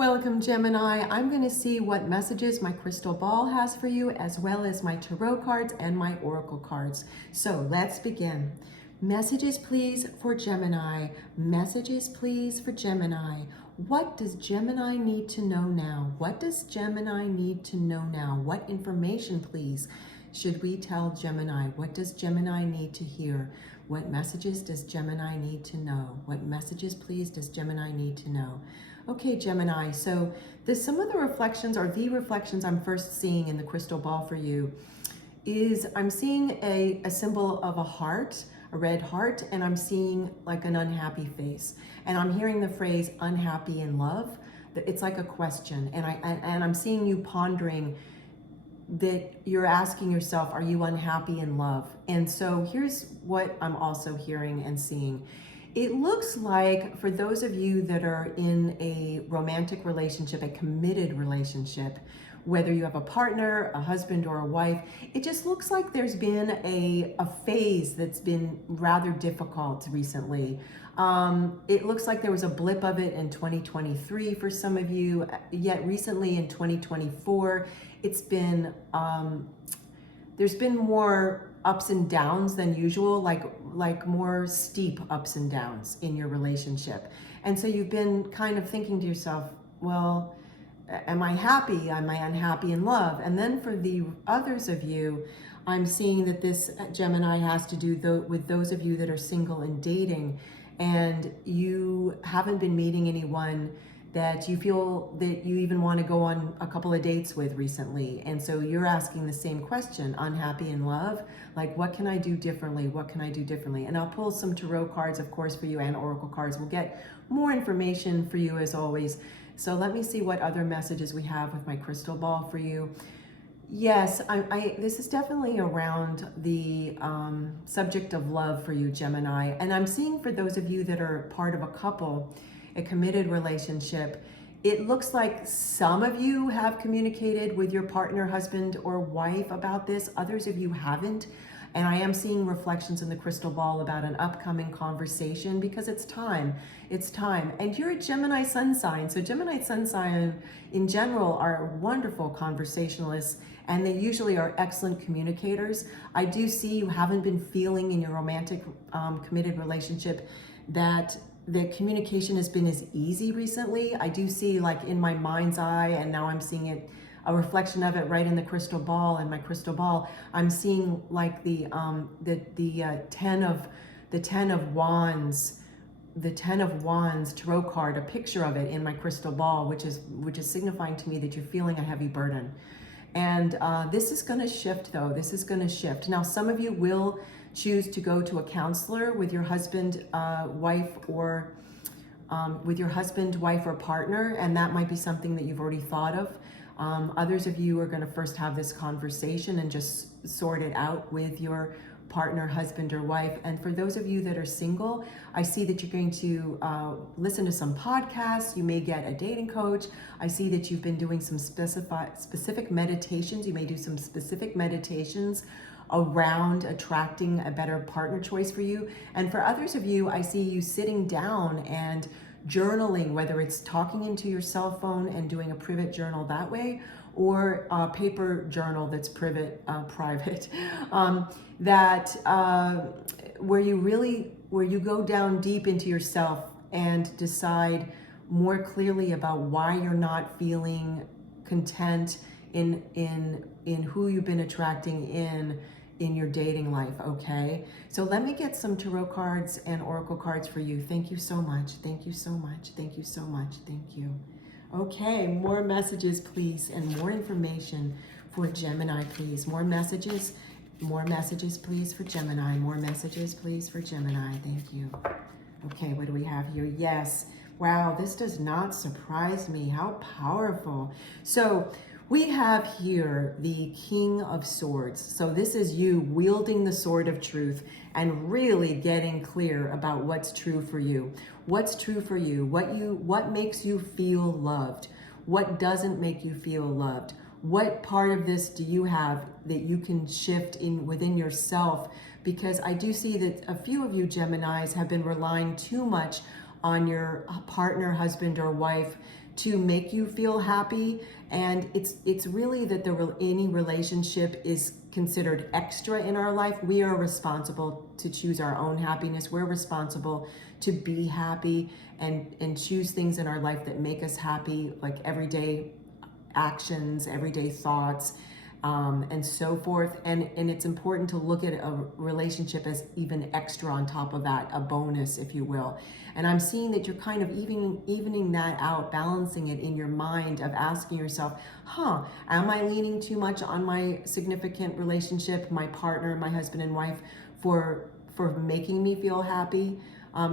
Welcome, Gemini. I'm going to see what messages my crystal ball has for you, as well as my tarot cards and my oracle cards. So let's begin. Messages, please, for Gemini. Messages, please, for Gemini. What does Gemini need to know now? What does Gemini need to know now? What information, please, should we tell Gemini? What does Gemini need to hear? What messages does Gemini need to know? What messages, please, does Gemini need to know? Okay, Gemini, so some of the reflections, or the reflections I'm first seeing in the crystal ball for you is I'm seeing a symbol of a heart, a red heart, and I'm seeing like an unhappy face. And I'm hearing the phrase unhappy in love. It's like a question. And I'm seeing you pondering that you're asking yourself, are you unhappy in love? And so here's what I'm also hearing and seeing. It looks like for those of you that are in a romantic relationship, a committed relationship, whether you have a partner, a husband, or a wife, it just looks like there's been a phase that's been rather difficult recently. It looks like there was a blip of it in 2023 for some of you, yet recently in 2024, it's been, there's been more ups and downs than usual, like more steep ups and downs in your relationship. And so you've been kind of thinking to yourself, well, am I happy? Am I unhappy in love? And then for the others of you, I'm seeing that this Gemini has to do with those of you that are single and dating, and you haven't been meeting anyone that you feel that you even want to go on a couple of dates with recently. And so you're asking the same question, unhappy in love? Like, what can I do differently? What can I do differently? And I'll pull some tarot cards, of course, for you, and oracle cards. We'll get more information for you as always. So let me see what other messages we have with my crystal ball for you. Yes, this is definitely around the subject of love for you, Gemini. And I'm seeing for those of you that are part of a couple, a committed relationship, it looks like some of you have communicated with your partner, husband, or wife about this. Others of you haven't. And I am seeing reflections in the crystal ball about an upcoming conversation because it's time. It's time. And you're a Gemini sun sign. So Gemini sun sign in general are wonderful conversationalists, and they usually are excellent communicators. I do see you haven't been feeling in your romantic committed relationship that the communication has been as easy recently. I do see, like, in my mind's eye, and now I'm seeing it, a reflection of it right in the crystal ball. In my crystal ball, I'm seeing like the ten of wands tarot card, a picture of it in my crystal ball, which is signifying to me that you're feeling a heavy burden. And this is going to shift, though. This is going to shift. Now, some of you will choose to go to a counselor with your husband, wife, or partner, and that might be something that you've already thought of. Others of you are going to first have this conversation and just sort it out with your partner, husband, or wife. And for those of you that are single, I see that you're going to listen to some podcasts. You may get a dating coach. I see that you've been doing some specific meditations. You may do some specific meditations around attracting a better partner choice for you. And for others of you, I see you sitting down and journaling, whether it's talking into your cell phone and doing a private journal that way, or a paper journal that's private, where you go down deep into yourself and decide more clearly about why you're not feeling content in who you've been attracting in your dating life, okay? So let me get some tarot cards and oracle cards for you. Thank you so much. Thank you so much. Thank you so much. Thank you. Okay, more messages, please, and more information for Gemini, please. More messages, please, for Gemini. More messages, please, for Gemini. Thank you. Okay, what do we have here? Yes. Wow, this does not surprise me. How powerful. So we have here the King of Swords. So this is you wielding the sword of truth and really getting clear about what's true for you. What's true for you? What makes you feel loved? What doesn't make you feel loved? What part of this do you have that you can shift within yourself? Because I do see that a few of you Geminis have been relying too much on your partner, husband, or wife to make you feel happy. And it's really that any relationship is considered extra in our life. We are responsible to choose our own happiness. We're responsible to be happy and choose things in our life that make us happy, like everyday actions, everyday thoughts, and so forth. And it's important to look at a relationship as even extra on top of that, a bonus, if you will. And I'm seeing that you're kind of evening that out, balancing it in your mind of asking yourself, am I leaning too much on my significant relationship, my partner, my husband and wife, for making me feel happy?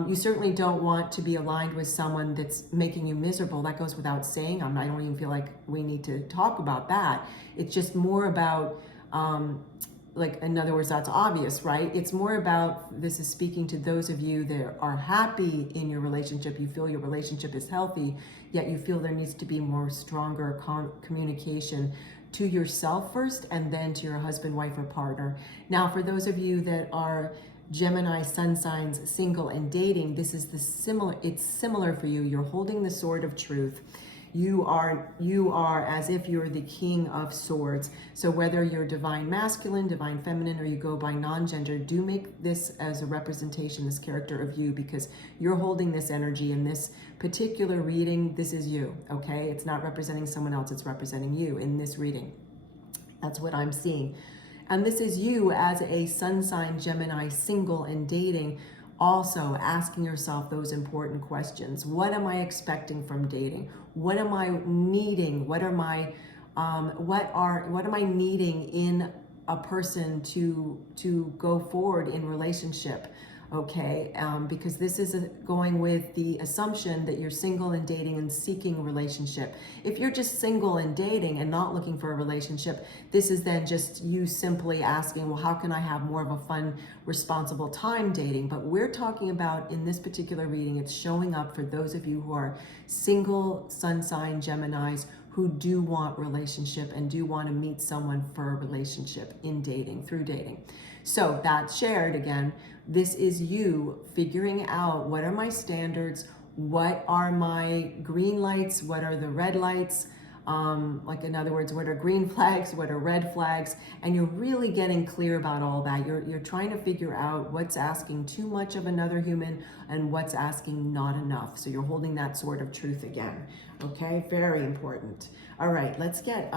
You certainly don't want to be aligned with someone that's making you miserable. That goes without saying. I don't even feel like we need to talk about that. It's just more about, like, in other words, that's obvious, right? It's more about, this is speaking to those of you that are happy in your relationship. You feel your relationship is healthy, yet you feel there needs to be more stronger communication to yourself first, and then to your husband, wife, or partner. Now, for those of you that are Gemini sun signs, single and dating, this is it's similar for you. You're holding the sword of truth. You are as if you're the king of swords. So whether you're divine masculine, divine feminine, or you go by non-gender, do make this as a representation, this character of you, because you're holding this energy in this particular reading. This is you, okay? It's not representing someone else, it's representing you in this reading. That's what I'm seeing. And this is you as a sun sign Gemini, single and dating, also asking yourself those important questions. What am I expecting from dating? What am I needing? What am I needing in a person to go forward in relationship? Okay, because this is going with the assumption that you're single and dating and seeking a relationship. If you're just single and dating and not looking for a relationship, this is then just you simply asking, well, how can I have more of a fun, responsible time dating? But we're talking about, in this particular reading, it's showing up for those of you who are single sun sign Geminis who do want relationship and do want to meet someone for a relationship in dating, through dating. So that's shared again. This is you figuring out, what are my standards? What are my green lights? What are the red lights? Like, in other words, what are green flags? What are red flags? And you're really getting clear about all that. You're trying to figure out what's asking too much of another human and what's asking not enough. So you're holding that sword of truth again. Okay, very important. All right, let's get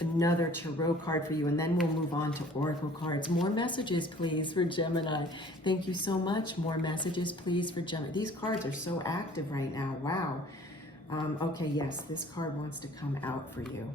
another tarot card for you, and then we'll move on to oracle cards. More messages, please, for Gemini. Thank you so much. More messages, please, for Gemini. These cards are so active right now. Wow. Okay, yes, this card wants to come out for you.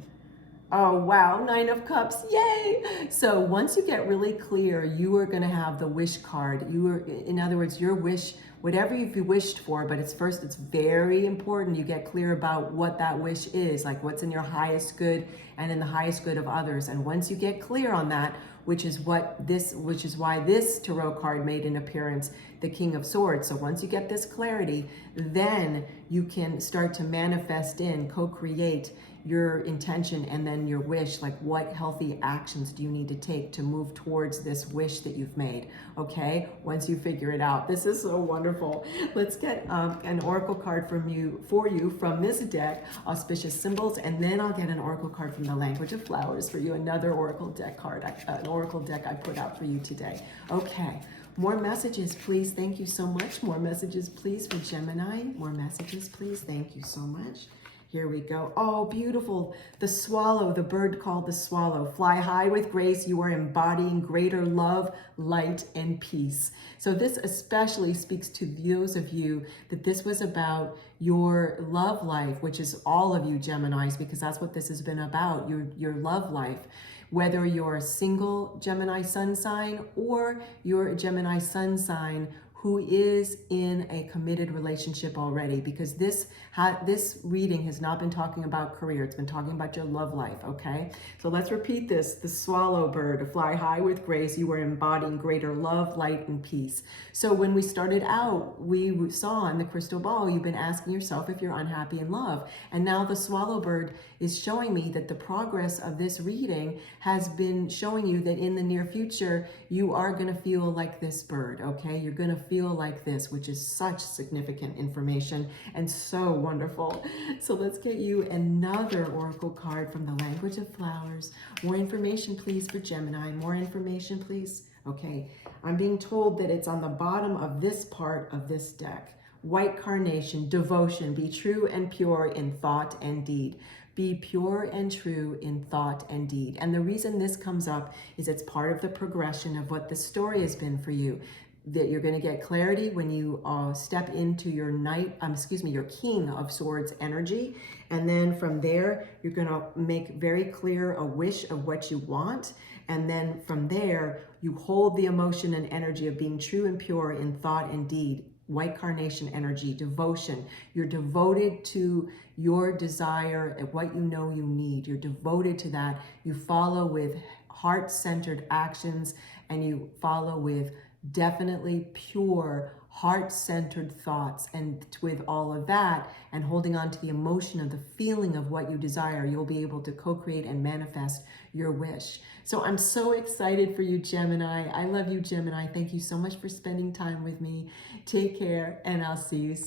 Oh, wow, 9 of Cups, yay! So once you get really clear, you are going to have the wish card. In other words, your wish, whatever you've wished for, but it's very important you get clear about what that wish is, like what's in your highest good and in the highest good of others. And once you get clear on that, which is why this tarot card made an appearance, the King of Swords. So once you get this clarity, then you can start to manifest co-create your intention and then your wish, like what healthy actions do you need to take to move towards this wish that you've made, okay? Once you figure it out. This is so wonderful. Let's get an oracle card for you from this deck, Auspicious Symbols, and then I'll get an oracle card from the Language of Flowers for you, another oracle deck card, an oracle deck I put out for you today. Okay, more messages, please. Thank you so much. More messages, please, for Gemini. More messages, please. Thank you so much. Here we go. Oh, beautiful. The swallow, the bird called the swallow. Fly high with grace. You are embodying greater love, light, and peace. So this especially speaks to those of you that this was about your love life, which is all of you Geminis, because that's what this has been about, your love life. Whether you're a single Gemini sun sign or you're a Gemini sun sign who is in a committed relationship already, because this reading has not been talking about career, it's been talking about your love life, okay? So let's repeat this. The swallow bird, fly high with grace, you are embodying greater love, light, and peace. So when we started out, we saw in the crystal ball, you've been asking yourself if you're unhappy in love. And now the swallow bird is showing me that the progress of this reading has been showing you that in the near future, you are gonna feel like this bird, okay? You're gonna feel like this, which is such significant information and so wonderful. So let's get you another oracle card from the language of flowers. More information, please, for Gemini. More information, please. Okay, I'm being told that it's on the bottom of this part of this deck. White carnation, devotion, be true and pure in thought and deed. Be pure and true in thought and deed. And the reason this comes up is it's part of the progression of what the story has been for you. That you're going to get clarity when you step into your your King of Swords energy. And then from there, you're going to make very clear a wish of what you want. And then from there, you hold the emotion and energy of being true and pure in thought and deed. White carnation energy, devotion. You're devoted to your desire and what you know you need. You're devoted to that. You follow with heart-centered actions, and you follow with definitely pure, heart-centered thoughts. And with all of that and holding on to the emotion of the feeling of what you desire, you'll be able to co-create and manifest your wish. So I'm so excited for you, Gemini. I love you, Gemini. Thank you so much for spending time with me. Take care, and I'll see you soon.